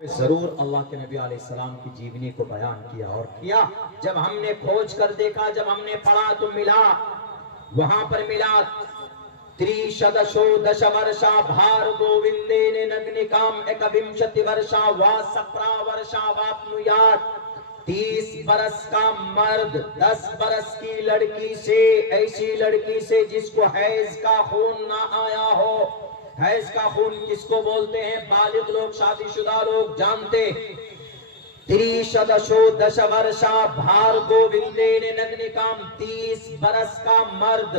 जरूर अल्लाह के नबी अलैहिस्सलाम की जीवनी को बयान किया और किया। जब हमने खोज कर देखा, जब हमने पढ़ा तो मिला, वहां पर मिला त्रिशदशो दश वर्षा भार गोविंदेन नग्निकाम एकविंशति वर्षा वा सप्रा वर्षा वाप्नुयात। 30 बरस का मर्द 10 बरस की लड़की से, ऐसी लड़की से जिसको हैज का खून ना आया हो। हैज का खून किसको बोलते हैं? बालिग लोग, शादीशुदा लोग जानते। त्रिशदशो दश वर्षा भार गोविंदेन नग्निकाम। 30 बरस का मर्द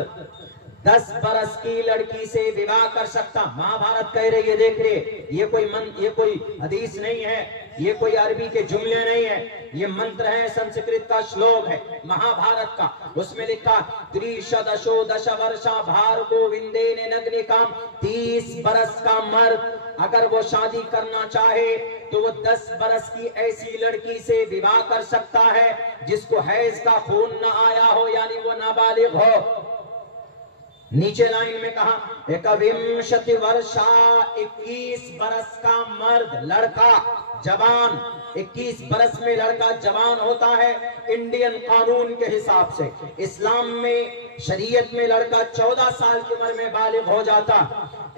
10 बरस की लड़की से विवाह कर सकता। महाभारत कह रही है, देख रहे, ये कोई हदीस नहीं है, ये कोई अरबी के जुमले नहीं है, ये मंत्र है, संस्कृत का श्लोक है महाभारत का। उसमें लिखा त्रिशदशो दश वर्षा भार गोविंदेन नग्निकाम। 30 बरस का मर्द अगर वो शादी करना चाहे तो वो 10 बरस की ऐसी लड़की से विवाह कर सकता है जिसको हैज का खून न आया हो, यानी वो नाबालिग हो। नीचे लाइन में कहा एकविंशति वर्षा 21 बरस का मर्द, लड़का जवान। 21 बरस में लड़का जवान होता है इंडियन कानून के हिसाब से। इस्लाम में, शरीयत में लड़का 14 साल की उम्र में बालिग हो जाता।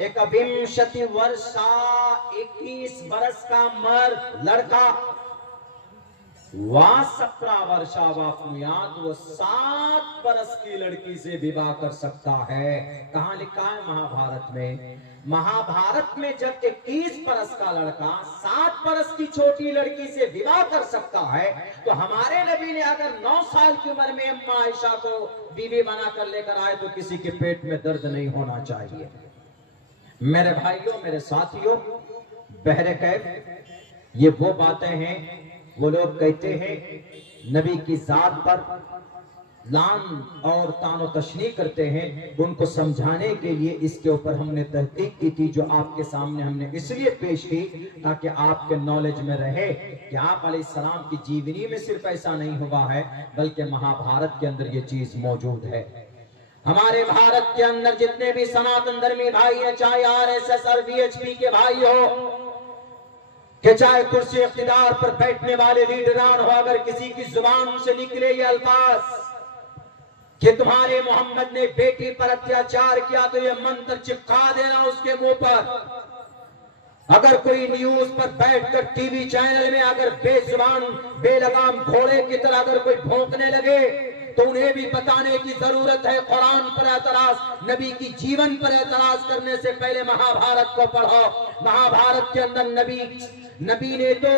एकविंशति वर्षा 21 बरस का मर्द, लड़का। वा सप्रा वर्षा वाप्नुयात, वो 7 बरस की लड़की से विवाह कर सकता है। कहां लिखा है? महाभारत में। महाभारत में जब 21 बरस का लड़का 7 बरस की छोटी लड़की से विवाह कर सकता है, तो हमारे नबी ने अगर 9 साल की उम्र में अम्मा आयशा को बीवी बनाकर लेकर आए तो किसी के पेट में दर्द नहीं होना चाहिए। मेरे भाइयों, मेरे साथियों, बहरे कैफ ये वो बातें हैं, वो लोग कहते हैं नबी की जात पर लान और तानो तशनी करते हैं। उनको समझाने के लिए इसके ऊपर हमने तहकीक की थी, जो आपके सामने हमने इसलिए पेश की ताकि आपके नॉलेज में रहे कि आप अलैहिस्सलाम की जीवनी में सिर्फ ऐसा नहीं हुआ है, बल्कि महाभारत के अंदर ये चीज मौजूद है। हमारे भारत के अंदर जितने भी सनातन धर्मी भाई हैं, चाहे RSS और VHP के भाई हो, कि चाहे कुर्सी इख्तिदार पर बैठने वाले लीडरान हो, अगर किसी की जुबान से निकले ये अल्फाज कि तुम्हारे मोहम्मद ने बेटी पर अत्याचार किया, तो ये मंत्र चिपका देना उसके मुंह पर। अगर कोई न्यूज पर बैठकर टीवी चैनल में अगर बेजुबान बेलगाम घोड़े की तरह अगर कोई भौंकने लगे, तो उन्हें भी बताने की जरूरत है कुरान पर एतराज, नबी की जीवन पर एतराज करने से पहले महाभारत को पढ़ो। महाभारत के अंदर नबी ने तो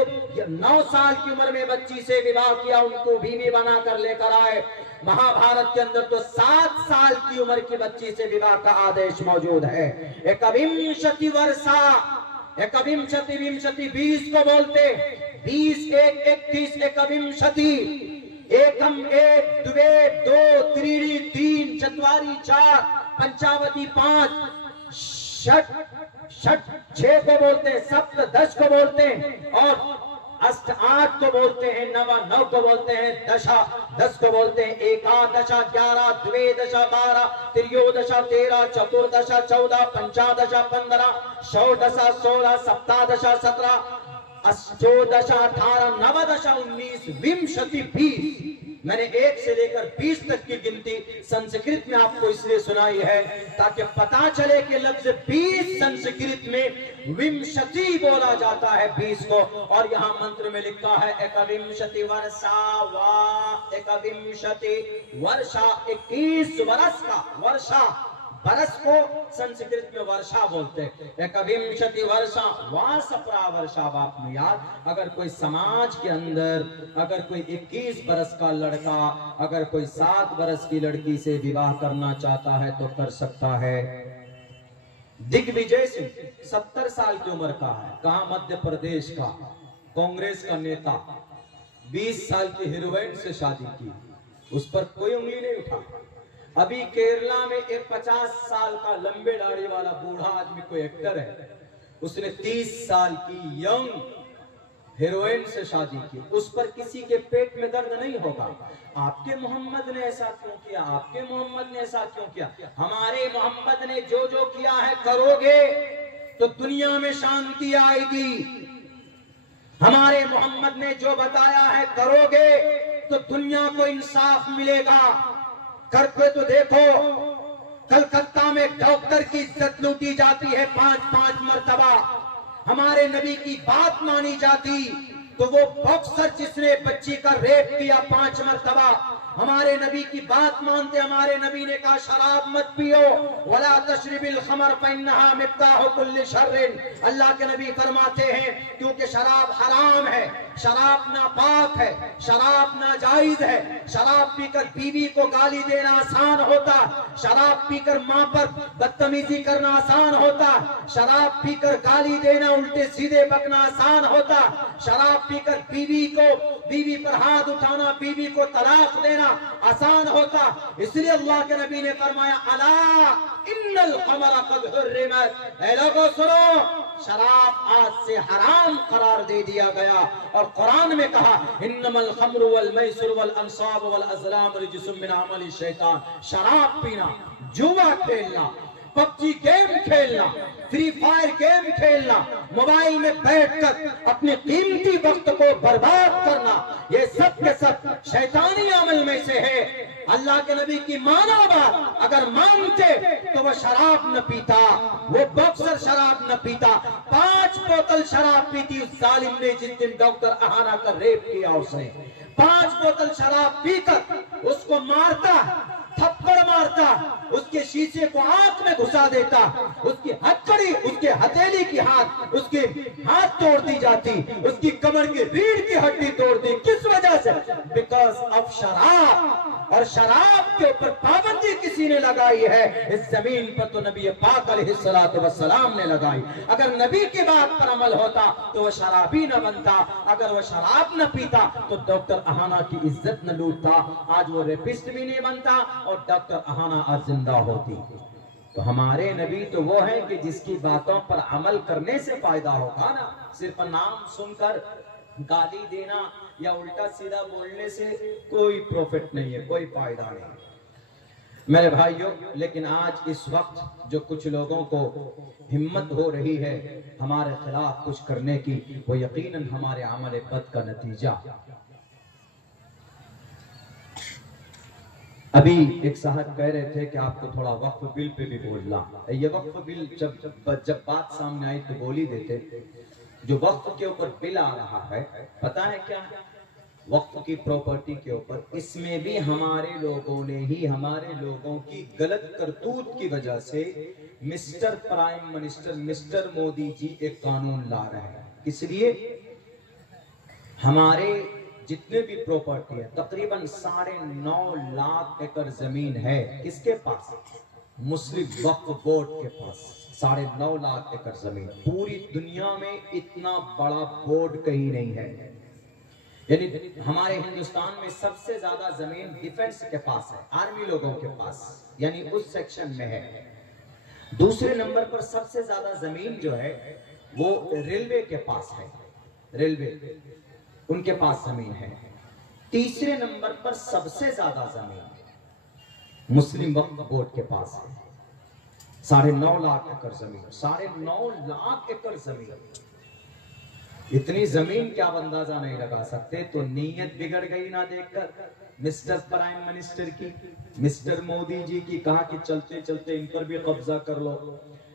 9 साल की उम्र में बच्ची से विवाह किया, उनको बीवी बनाकर लेकर आए। महाभारत के अंदर तो 7 साल की उम्र की बच्ची से विवाह का आदेश मौजूद है। एकविंशति वर्षा, एकविंशति विंशति 20 को बोलते, 20 1 21 एकविंशति। एकम 1 द्वे 2 त्रीणी 3 चत्वारी 4 पंचावती 5 षट 6 को बोलते हैं, सप्त 10 को बोलते हैं, और अष्ट 8 को बोलते हैं, नव 9 को बोलते हैं, दशा 10 को बोलते हैं, एकादशा 11 द्वेदशा 12 त्रयोदशा 13 चतुर्दशा 14 पंचादशा 15 षोडशा 16 सप्तादशा 17 अष्टोदशा 18 नवदशा 19 विंशति 20। मैंने 1 से लेकर 20 तक की गिनती संस्कृत में आपको इसलिए सुनाई है ताकि पता चले कि लफ्ज 20 संस्कृत में विंशति बोला जाता है 20 को। और यहाँ मंत्र में लिखा है एकविंशति वर्षा वा, एकविंशति वर्षा 21 वर्ष का, वर्षा बरस को संस्कृत में वर्षा बोलते हैं। एकविंशति वर्षा वा सप्रा वर्षा वाप्नुयात। अगर कोई समाज के अंदर अगर कोई 21 बरस का लड़का अगर कोई 7 बरस की लड़की से विवाह करना चाहता है तो कर सकता है। दिग्विजय सिंह 70 साल की उम्र का है, कहा मध्य प्रदेश का, कांग्रेस का नेता, 20 साल की हीरोइन से शादी की, उस पर कोई उंगली नहीं उठा। अभी केरला में एक 50 साल का लंबे दाढ़ी वाला बूढ़ा आदमी कोई एक्टर है, उसने 30 साल की यंग हीरोइन से शादी की, उस पर किसी के पेट में दर्द नहीं होगा। आपके मोहम्मद ने ऐसा क्यों किया? आपके मोहम्मद ने ऐसा क्यों किया? हमारे मोहम्मद ने जो जो किया है, करोगे तो दुनिया में शांति आएगी। मोहम्मद ने जो बताया है करोगे तो दुनिया को इंसाफ मिलेगा। करके तो देखो, कलकत्ता में डॉक्टर की इज्जत लूटी जाती है 5-5 मरतबा, हमारे नबी की बात मानी जाती तो वो बॉक्सर जिसने बच्ची का रेप किया 5 मरतबा, हमारे नबी की बात मानते। हमारे नबी ने कहा शराब मत पियो, वला तशरिबिल खमर फइन्नहा मिफ्ताहु कुल्लि शर्रिन। अल्लाह के नबी फरमाते हैं क्योंकि शराब हराम है, शराब नापाक है, शराब नाजायज है। शराब पीकर बीवी को गाली देना आसान होता, शराब पीकर मां पर बदतमीजी करना आसान होता, शराब पीकर गाली देना उल्टे सीधे बकना आसान होता, शराब पीकर बीवी पर हाथ उठाना, बीवी को तलाक देना आसान होता। इसलिए अल्लाह के नबी ने फरमाया अला इन्नल खमरा कद हुर्रिमत, ऐ लोगों सुनो, शराब आज से हराम करार दे दिया गया। और कुरान में कहा इन्नमल खम्रु वल मैसुर वल अंसाब वल अज़लाम रिजसुम मिन अमलि शैतान। शराब पीना, जुआ खेलना, पबजी गेम खेलना, फ्री फायर गेम खेलना, मोबाइल में बैठकर अपने कीमती वक्त को बर्बाद करना, ये सब के सब शैतानी अमल में से है। अल्लाह के नबी की माना बात अगर मानते तो वह शराब न पीता, वो बॉक्सर शराब न पीता। 5 बोतल शराब पीती उस जालिम ने जिस दिन डॉक्टर अहाना का रेप किया उसने। 5 बोतल शराब पीकर उसको मारता, थप्पड़ मारता, उसके शीशे को आंख में घुसा देता, उसकी हथकड़ी, उसके हथेली की हाथ, उसके हाथ तोड़ दी जाती, उसकी कमर की रीढ़ की हड्डी तोड़ दी। किस वजह से? बिकॉज ऑफ शराब। और शराब के ऊपर पाबंदी किसी ने लगाई है इस जमीन पर तो नबी पाक अलैहिस्सलातु वस्सलाम ने लगाई। अगर नबी की बात पर अमल होता तो वह शराबी न बनता, अगर वह शराब न पीता तो डॉक्टर अहाना की इज्जत न लूटता, आज वो रेपिस्ट भी नहीं बनता और डॉक्टर अहाना आज जिंदा होती। तो हमारे नबी तो वो है कि जिसकी बातों पर अमल करने से फायदा होगा ना, सिर्फ नाम सुनकर गाली देना या उल्टा सीधा बोलने से कोई प्रॉफिट नहीं है, कोई फायदा नहीं मेरे भाइयों। लेकिन आज इस वक्त जो कुछ लोगों को हिम्मत हो रही है हमारे खिलाफ कुछ करने की, वो यकीनन हमारे अमल बद का नतीजा। अभी एक साहब कह रहे थे कि आपको थोड़ा वक्फ बिल पे भी बोलना। ये वक्फ बिल जब बात सामने आई तो बोल ही देते। जो वक्फ के ऊपर बिल आ रहा है पता है क्या है? वक्फ की प्रॉपर्टी के ऊपर, इसमें भी हमारे लोगों ने ही, हमारे लोगों की गलत करतूत की वजह से mister prime minister mister Modi ji एक कानून ला रहे हैं। इसलिए हमारे जितने भी प्रॉपर्टी है तकरीबन 9.5 लाख एकड़ जमीन है, किसके पास? मुस्लिम वक्फ बोर्ड के पास 9.5 लाख एकड़ जमीन। पूरी दुनिया में इतना बड़ा बोर्ड कहीं नहीं है। यानी हमारे हिंदुस्तान में सबसे ज्यादा जमीन डिफेंस के पास है, आर्मी लोगों के पास, यानी उस सेक्शन में है। दूसरे नंबर पर सबसे ज्यादा जमीन जो है वो रेलवे के पास है, रेलवे उनके पास जमीन है। तीसरे नंबर पर सबसे ज्यादा जमीन मुस्लिम वक्फ बोर्ड के पास है, 9.5 लाख एकड़ जमीन। 9.5 लाख एकड़ जमीन, इतनी जमीन क्या आप अंदाजा नहीं लगा सकते। तो नीयत बिगड़ गई ना देखकर मिस्टर प्राइम मिनिस्टर की, मिस्टर मोदी जी की, कहा कि चलते चलते इन पर भी कब्जा कर लो।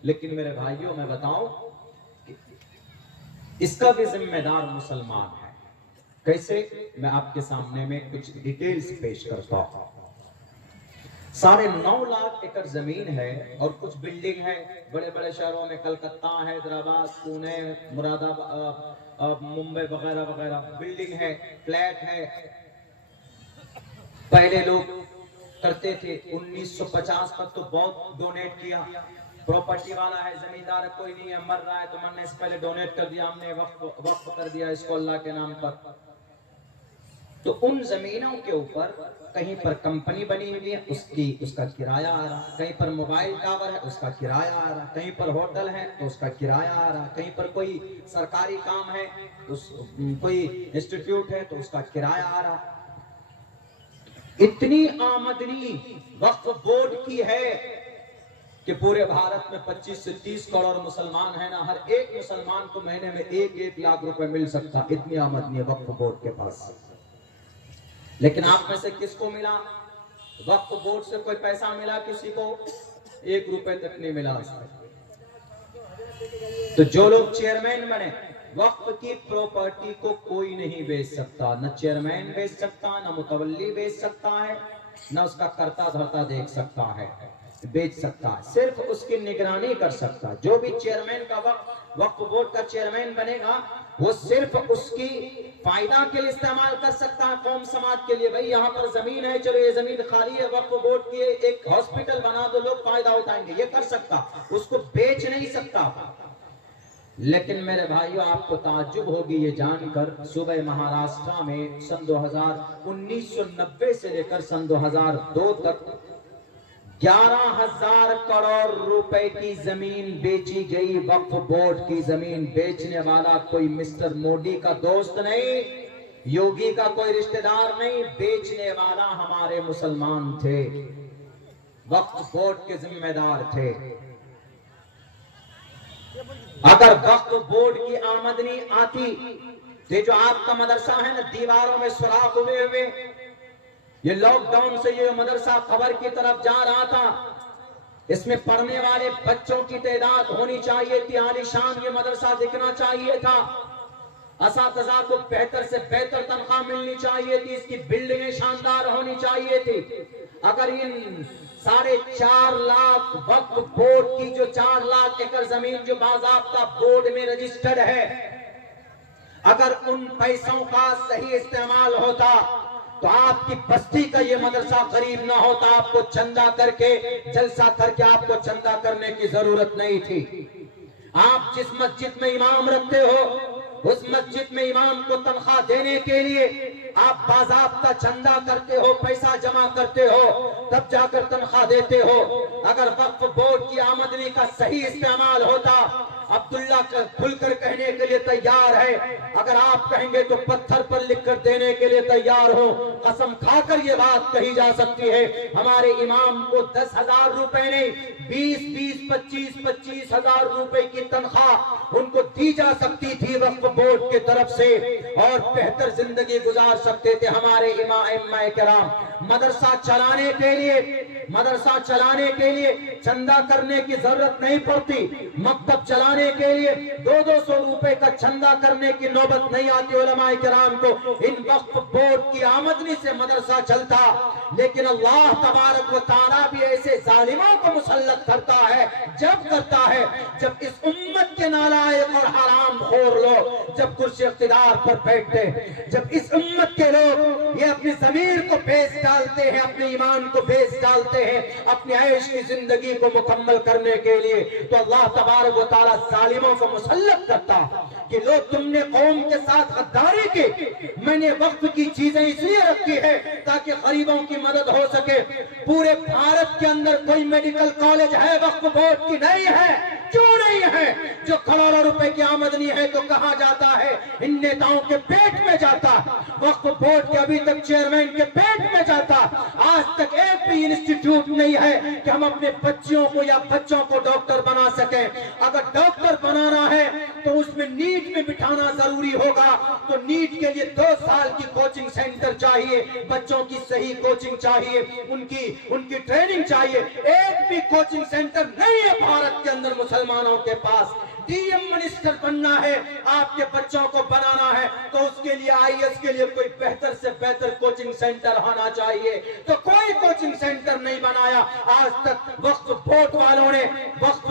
लेकिन मेरे भाइयों मैं बताऊं इसका भी जिम्मेदार मुसलमान है। कैसे? मैं आपके सामने में कुछ डिटेल्स पेश करता हूं। 9.5 लाख एकड़ जमीन है और कुछ बिल्डिंग है बड़े बड़े शहरों में, कलकत्ता, हैदराबाद, पुणे, मुरादाबाद, मुंबई वगैरह वगैरह बिल्डिंग है, फ्लैट है। पहले लोग करते थे, 1950 तक तो बहुत डोनेट किया। प्रॉपर्टी वाला है, जमींदार कोई नहीं है, मर रहा है तो मरने से पहले डोनेट कर दिया हमने, वक्फ कर दिया इसको अल्लाह के नाम पर। तो उन जमीनों के ऊपर कहीं पर कंपनी बनी हुई है, उसका किराया आ रहा, कहीं पर मोबाइल टावर है उसका किराया आ रहा, कहीं पर होटल है तो उसका किराया आ रहा, कहीं पर कोई सरकारी काम है, कोई इंस्टीट्यूट है तो उसका किराया आ रहा। इतनी आमदनी वक्फ बोर्ड की है कि पूरे भारत में 25 से 30 करोड़ मुसलमान है ना, हर एक मुसलमान को महीने में 1-1 लाख रुपए मिल सकता, इतनी आमदनी है वक्फ बोर्ड के पास। लेकिन आप में से किसको मिला? वक्फ बोर्ड से कोई पैसा मिला किसी को? 1 रुपए तक नहीं मिला। तो जो लोग चेयरमैन बने, वक्फ की प्रॉपर्टी को कोई नहीं बेच सकता, न चेयरमैन बेच सकता, न मुतवल्ली बेच सकता है, न उसका कर्ता धर्ता देख सकता है, बेच सकता है, सिर्फ उसकी निगरानी कर सकता है। जो भी चेयरमैन का वक्फ बोर्ड का चेयरमैन बनेगा, वो सिर्फ उसकी फायदा के लिए इस्तेमाल कर सकता है, कौम समाज के लिए। भाई यहाँ पर जमीन है, चलो ये जमीन खाली है, वक्फ बोर्ड की एक हॉस्पिटल बना दो, लोग फायदा उठाएंगे, ये कर सकता, उसको बेच नहीं सकता। लेकिन मेरे भाइयों, आपको ताज्जुब होगी ये जानकर, सूबे महाराष्ट्र में सन 1990 से लेकर सन 2002 तक 11,000 करोड़ रुपए की जमीन बेची गई। वक्फ बोर्ड की जमीन बेचने वाला कोई मिस्टर मोदी का दोस्त नहीं, योगी का कोई रिश्तेदार नहीं, बेचने वाला हमारे मुसलमान थे, वक्फ बोर्ड के जिम्मेदार थे। अगर वक्फ बोर्ड की आमदनी आती, तो जो आपका मदरसा है ना, दीवारों में सुराख हुए हुए, ये लॉकडाउन से ये मदरसा खबर की तरफ जा रहा था, इसमें पढ़ने वाले बच्चों की तादाद होनी चाहिए थी, आलीशान ये मदरसा दिखना चाहिए था, असातिज़ा को बेहतर से बेहतर तनख्वाह मिलनी चाहिए थी, इसकी बिल्डिंगें शानदार होनी चाहिए थी। अगर इन 4.5 लाख वक्फ बोर्ड की जो 4 लाख एकड़ जमीन जो बाज़ाब्ता बोर्ड में रजिस्टर्ड है, अगर उन पैसों का सही इस्तेमाल होता तो आपकी बस्ती का ये मदरसा गरीब ना होता। आपको चंदा करके, जलसा करके आपको चंदा करने की जरूरत नहीं थी। आप जिस मस्जिद में इमाम रखते हो, उस मस्जिद में इमाम को तनख्वाह देने के लिए आप बाज़ाब्ता चंदा करते हो, पैसा जमा करते हो, तब जाकर तनख्वाह देते हो। अगर वक्फ बोर्ड की आमदनी का सही इस्तेमाल होता, अब्दुल्ला खुलकर कहने के लिए तैयार है, अगर आप कहेंगे तो पत्थर पर लिखकर देने के लिए तैयार हो, कसम खाकर ये बात कही जा सकती है, हमारे इमाम को 10,000 रुपए नहीं, 20-20, 25-25 हजार रुपए की तनख्वाह उनको दी जा सकती थी वक्फ बोर्ड की तरफ से, और बेहतर जिंदगी गुजार सकते थे हमारे इमाम किराम। मदरसा चलाने के लिए चंदा करने की जरूरत नहीं पड़ती, मकतब चलाने के लिए 200-200 रुपए का चंदा करने की नौबत नहीं आती उलमाए किराम को। इन वक्फ बोर्ड की आमदनी से मदरसा चलता। लेकिन अल्लाह तबारक व तआला भी ऐसे जालिमों को मुसल्लत करता है, जब करता है जब इस उम्मत के नालायक और हराम खोर लोग जब कुर्सी इख्तिदार पर बैठते, जब इस उम्मत के लोग ये अपनी ज़मीर को बेच डालते हैं, अपने ईमान को बेच डालते हैं अपनी ऐश की जिंदगी को मुकम्मल करने के लिए, तो अल्लाह तबारक व तआला जालिमों को मुसल्लत करता कि लोग तुमने कौम के साथ गद्दारी की, मैंने वक्फ की चीजें इसलिए रखी है ताकि गरीबों की मदद हो सके। पूरे भारत के अंदर कोई मेडिकल कॉलेज है वक्फ बोर्ड की? नहीं है। क्यों नहीं है? जो करोड़ों रुपए की आमदनी है तो कहां जाता है? इन नेताओं के पेट में जाता। वक्फ बोर्ड के अभी तक चेयरमैन के पेट में जाता। आज तक एक भी इंस्टीट्यूट नहीं है कि हम अपने बच्चियों को या बच्चों को डॉक्टर बना सके। अगर डॉक्टर बनाना है तो उसमें नीट में बिठाना जरूरी होगा, तो नीट के लिए 2 साल की कोचिंग सेंटर चाहिए, बच्चों की सही कोचिंग चाहिए, उनकी ट्रेनिंग चाहिए। एक भी कोचिंग सेंटर नहीं है भारत के अंदर मुसलमानों के पास। डीएम मिनिस्टर बनना है, आपके बच्चों को बनाना है, तो उसके लिए आईएएस के लिए कोई बेहतर से बेहतर कोचिंग सेंटर होना चाहिए। तो कोई कोचिंग सेंटर नहीं बनाया आज तक वक्फ बोर्ड वालों ने, वक्फ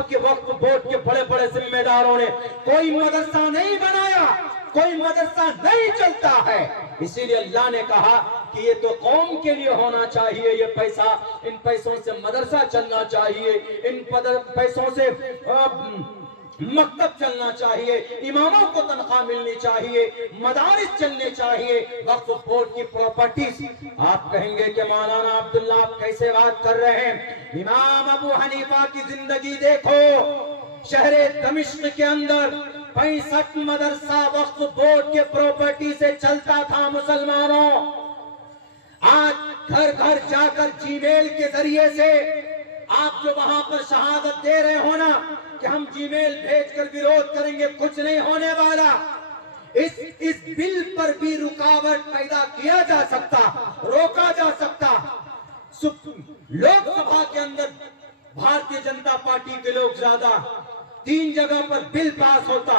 बोर्ड के बड़े बड़े जिम्मेदारों ने कोई मदरसा नहीं बनाया, कोई मदरसा नहीं चलता है। इसीलिए अल्लाह ने कहा कि ये तो कौम के लिए होना चाहिए, ये पैसा, इन पैसों से मदरसा चलना चाहिए, इन पैसों से मकतब चलना चाहिए, इमामों को तनख्वाह मिलनी चाहिए, मदारिस चलने चाहिए। वक्फ बोर्ड की प्रॉपर्टीज, आप कहेंगे कि मौलाना अब्दुल्ला आप कैसे बात कर रहे हैं? इमाम अबू हनीफा की जिंदगी देखो, शहरे दमिश्क के अंदर 65 मदरसा वक्फ बोर्ड के प्रॉपर्टी से चलता था। मुसलमानों, आज घर घर जाकर जीमेल के जरिए से आप जो वहां पर शहादत दे रहे हो ना कि हम जीमेल भेजकर विरोध करेंगे, कुछ नहीं होने वाला। इस बिल पर भी रुकावट पैदा किया जा सकता, रोका जा सकता। लोकसभा के अंदर भारतीय जनता पार्टी के लोग ज्यादा, 3 जगह पर बिल पास होता,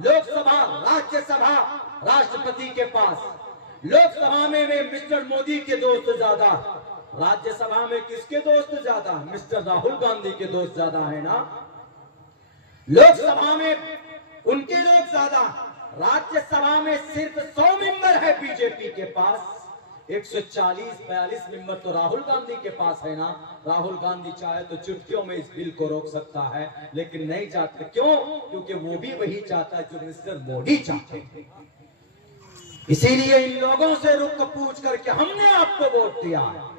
लोकसभा, राज्यसभा, राष्ट्रपति के पास। लोकसभा में मिस्टर मोदी के दोस्त ज्यादा, राज्यसभा में किसके दोस्त ज्यादा? मिस्टर राहुल गांधी के दोस्त ज्यादा है ना। लोकसभा में उनके लोग ज्यादा, राज्यसभा में सिर्फ 100 मेंबर है बीजेपी के पास, 140-42 मेंबर तो राहुल गांधी के पास है ना। राहुल गांधी चाहे तो चुटकियों में इस बिल को रोक सकता है, लेकिन नहीं चाहते। क्यों? क्योंकि वो भी वही चाहता है जो मिस्टर मोदी चाहते हैं। इसीलिए इन लोगों से रुक पूछ करके हमने आपको वोट दिया है।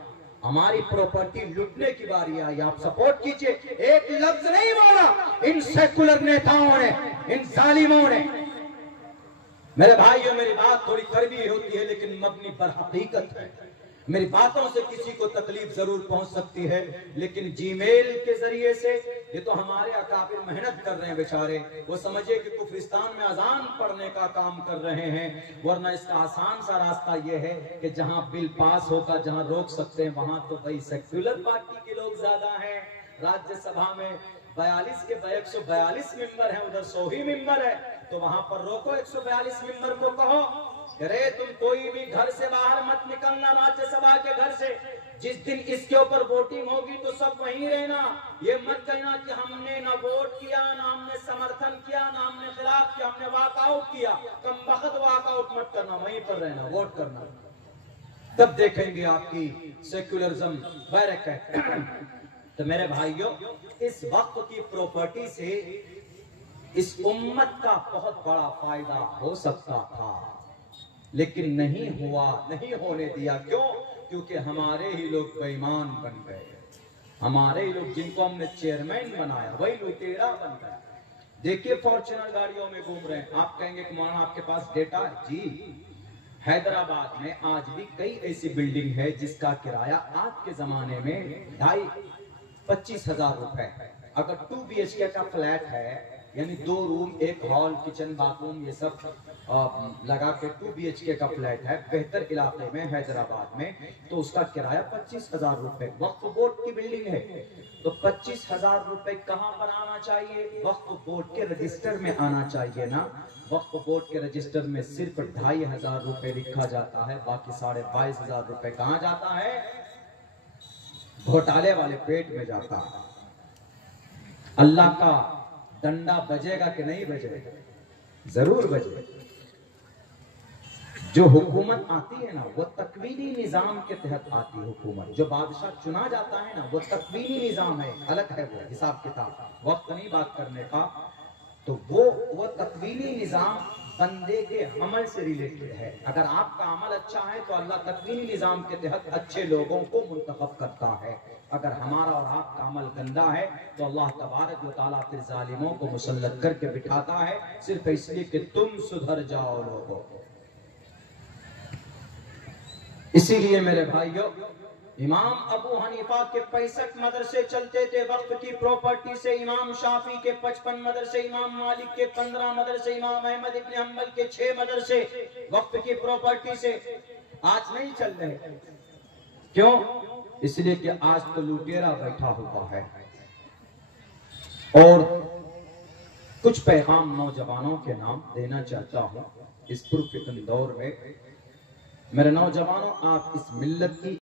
हमारी प्रॉपर्टी लूटने की बारी आई, आप सपोर्ट कीजिए। एक लफ्ज नहीं बोला इन सेकुलर नेताओं ने, इन जालिमों ने। मेरे भाइयों, मेरी बात थोड़ी कड़वी होती है लेकिन मबनी पर हकीकत है। मेरी बातों से किसी को तकलीफ जरूर पहुंच सकती है, लेकिन जीमेल के जरिए से ये तो हमारे अकाबिर मेहनत कर रहे हैं बेचारे। वो समझिए कि कुफरिस्तान में अजान पढ़ने का काम कर रहे हैं, वरना इसका आसान सा रास्ता ये है कि जहां बिल पास होगा, जहां रोक सकते हैं, वहां तो भाई सेक्युलर पार्टी के लोग ज्यादा हैं। राज्यसभा में 42 के 142 मेंबर हैं, उधर 100 ही मेंबर है, तो वहां पर रोको 142 मेंबर को, कहो अरे तुम कोई भी घर से बाहर मत निकलना, राज्यसभा के घर से। जिस दिन इसके ऊपर वोटिंग होगी तो सब वहीं रहना। ये मत कहना कि हमने ना वोट किया, ना हमने समर्थन किया, ना हमने खिलाफ किया, हमने वॉकआउट किया। कम वक्त वॉकआउट मत करना, वहीं पर रहना, वोट करना, तब देखेंगे आपकी सेक्युलरिज्म बैरक है। तो मेरे भाइयों, इस वक्त की प्रॉपर्टी से इस उम्मत का बहुत बड़ा फायदा हो सकता था, लेकिन नहीं हुआ, नहीं होने दिया। क्यों? क्योंकि हमारे ही लोग बेईमान बन गए, हमारे ही लोग जिनको हमने चेयरमैन बनाया वही लुटेरा बन गए। देखिए फॉर्च्यूनर गाड़ियों में घूम रहे हैं। आप कहेंगे कि मौलाना आपके पास डेटा है? जी, हैदराबाद में आज भी कई ऐसी बिल्डिंग है जिसका किराया आज के जमाने में 25 हजार रुपए। अगर 2 BHK का फ्लैट है, यानी 2 रूम, 1 हॉल, किचन, बाथरूम, ये सब लगा के 2 BHK का फ्लैट है बेहतर इलाके में हैदराबाद में, तो उसका किराया 25 हजार रुपए। वक्फ बोर्ड की बिल्डिंग है तो 25 हजार रुपए कहाँ पर आना चाहिए? वक्फ बोर्ड के रजिस्टर में आना चाहिए ना। वक्फ बोर्ड के रजिस्टर में सिर्फ 2500 रुपए लिखा जाता है, बाकी 22,500 रुपए कहाँ जाता है? घोटाले वाले पेट में जाता है। अल्लाह का डंडा बजेगा कि नहीं बजेगा? जरूर बजेगा। जो हुकूमत आती है ना, वो तकवीनी निजाम के तहत आती है हुकूमत। जो बादशाह चुना जाता है ना, वो तकवीनी निजाम है, अलग है वो हिसाब किताब, वक्त नहीं बात करने का। तो वो तकवीनी निजाम बंदे के अमल से रिलेटेड है। अगर आपका अमल अच्छा है तो अल्लाह तकवीनी निजाम के तहत अच्छे लोगों को मुंतखब करता है। अगर हमारा और आपका अमल गंदा है तो अल्लाह तबारक व तआला फिर जालिमों को मुसल्लत करके बिठाता है, सिर्फ इसलिए कि तुम सुधर जाओ लोगों। इसीलिए मेरे भाइयों, इमाम अबू हनीफा के 65 मदरसे चलते थे वक्फ की प्रॉपर्टी से, इमाम शाफी के 55 मदरसे, इमाम मालिक के 15 मदरसे, इमाम अहमद इब्न हंबल के 6 मदरसे वक्फ की प्रॉपर्टी से। आज नहीं चल रहे। क्यों? इसलिए कि आज तो लुटेरा बैठा हुआ है। और कुछ पैगाम नौजवानों के नाम देना चाहता हूं इस पुरफितन दौर में। मेरे नौजवानों, आप इस मिल्लत की